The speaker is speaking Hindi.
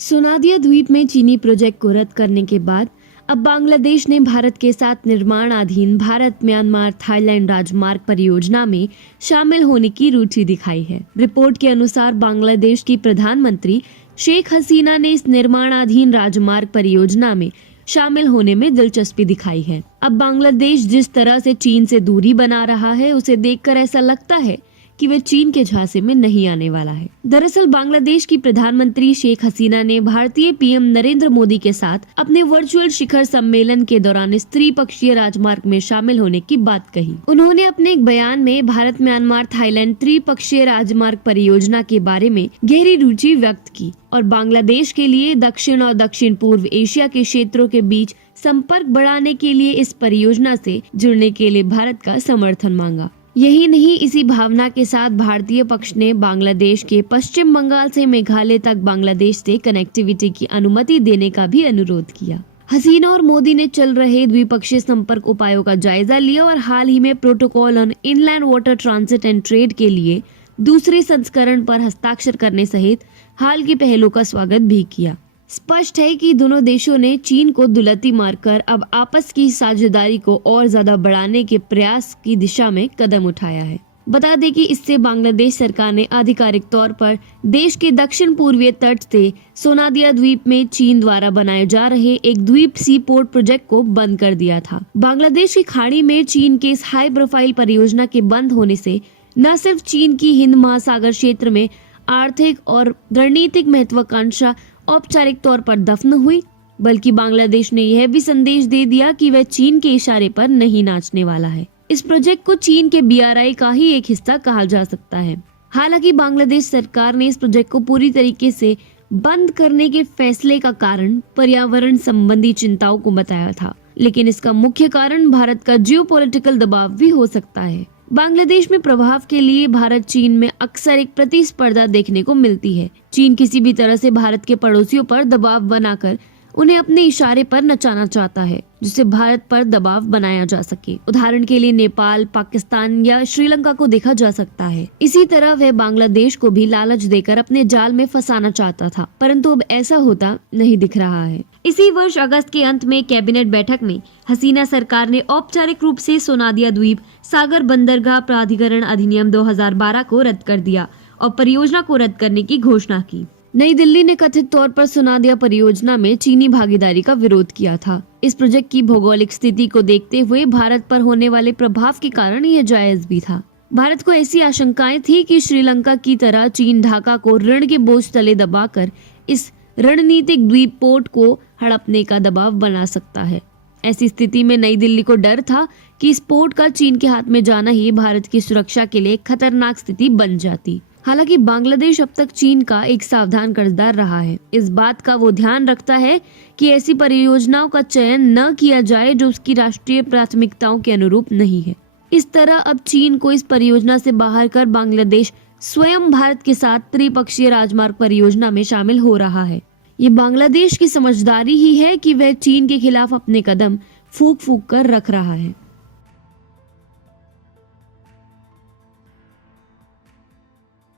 सोनादिया द्वीप में चीनी प्रोजेक्ट को रद्द करने के बाद अब बांग्लादेश ने भारत के साथ निर्माणाधीन भारत म्यांमार थाईलैंड राजमार्ग परियोजना में शामिल होने की रुचि दिखाई है। रिपोर्ट के अनुसार बांग्लादेश की प्रधानमंत्री शेख हसीना ने इस निर्माणाधीन राजमार्ग परियोजना में शामिल होने में दिलचस्पी दिखाई है। अब बांग्लादेश जिस तरह से चीन से दूरी बना रहा है, उसे देखकर ऐसा लगता है कि वे चीन के झांसे में नहीं आने वाला है। दरअसल बांग्लादेश की प्रधानमंत्री शेख हसीना ने भारतीय पीएम नरेंद्र मोदी के साथ अपने वर्चुअल शिखर सम्मेलन के दौरान इस त्रिपक्षीय राजमार्ग में शामिल होने की बात कही। उन्होंने अपने एक बयान में भारत म्यांमार थाईलैंड त्रिपक्षीय राजमार्ग परियोजना के बारे में गहरी रुचि व्यक्त की और बांग्लादेश के लिए दक्षिण और दक्षिण पूर्व एशिया के क्षेत्रों के बीच संपर्क बढ़ाने के लिए इस परियोजना से जुड़ने के लिए भारत का समर्थन मांगा। यही नहीं, इसी भावना के साथ भारतीय पक्ष ने बांग्लादेश के पश्चिम बंगाल से मेघालय तक बांग्लादेश से कनेक्टिविटी की अनुमति देने का भी अनुरोध किया। हसीना और मोदी ने चल रहे द्विपक्षीय संपर्क उपायों का जायजा लिया और हाल ही में protocol on inland water transit and trade के लिए दूसरे संस्करण पर हस्ताक्षर करने सहित हाल की पहलों का स्वागत भी किया। स्पष्ट है कि दोनों देशों ने चीन को दुलती मारकर अब आपस की साझेदारी को और ज्यादा बढ़ाने के प्रयास की दिशा में कदम उठाया है। बता दें कि इससे बांग्लादेश सरकार ने आधिकारिक तौर पर देश के दक्षिण पूर्वीय तट से सोनादिया द्वीप में चीन द्वारा बनाए जा रहे एक द्वीप सी पोर्ट प्रोजेक्ट को बंद कर दिया था। बांग्लादेश की खाड़ी में चीन के इस हाई प्रोफाइल परियोजना के बंद होने से न सिर्फ चीन की हिंद महासागर क्षेत्र में आर्थिक और रणनीतिक महत्वाकांक्षा औपचारिक तौर पर दफन हुई, बल्कि बांग्लादेश ने यह भी संदेश दे दिया कि वह चीन के इशारे पर नहीं नाचने वाला है। इस प्रोजेक्ट को चीन के BRI का ही एक हिस्सा कहा जा सकता है। हालांकि बांग्लादेश सरकार ने इस प्रोजेक्ट को पूरी तरीके से बंद करने के फैसले का कारण पर्यावरण संबंधी चिंताओं को बताया था, लेकिन इसका मुख्य कारण भारत का जियोपॉलिटिकल दबाव भी हो सकता है। बांग्लादेश में प्रभाव के लिए भारत चीन में अक्सर एक प्रतिस्पर्धा देखने को मिलती है। चीन किसी भी तरह से भारत के पड़ोसियों पर दबाव बनाकर उन्हें अपने इशारे पर नचाना चाहता है, जिससे भारत पर दबाव बनाया जा सके। उदाहरण के लिए नेपाल, पाकिस्तान या श्रीलंका को देखा जा सकता है। इसी तरह वह बांग्लादेश को भी लालच देकर अपने जाल में फंसाना चाहता था, परंतु अब ऐसा होता नहीं दिख रहा है। इसी वर्ष अगस्त के अंत में कैबिनेट बैठक में हसीना सरकार ने औपचारिक रूप से सोनादिया द्वीप सागर बंदरगाह प्राधिकरण अधिनियम 2012 को रद्द कर दिया और परियोजना को रद्द करने की घोषणा की। नई दिल्ली ने कथित तौर पर सोनादिया परियोजना में चीनी भागीदारी का विरोध किया था। इस प्रोजेक्ट की भौगोलिक स्थिति को देखते हुए भारत पर होने वाले प्रभाव के कारण यह जायज भी था। भारत को ऐसी आशंकाएं थी कि श्रीलंका की तरह चीन ढाका को ऋण के बोझ तले दबाकर इस रणनीतिक द्वीप पोर्ट को हड़पने का दबाव बना सकता है। ऐसी स्थिति में नई दिल्ली को डर था कि इस पोर्ट का चीन के हाथ में जाना ही भारत की सुरक्षा के लिए खतरनाक स्थिति बन जाती। हालांकि बांग्लादेश अब तक चीन का एक सावधान कर्जदार रहा है। इस बात का वो ध्यान रखता है कि ऐसी परियोजनाओं का चयन न किया जाए जो उसकी राष्ट्रीय प्राथमिकताओं के अनुरूप नहीं है। इस तरह अब चीन को इस परियोजना से बाहर कर बांग्लादेश स्वयं भारत के साथ त्रिपक्षीय राजमार्ग परियोजना में शामिल हो रहा है। ये बांग्लादेश की समझदारी ही है कि वह चीन के खिलाफ अपने कदम फूंक फूंक कर रख रहा है।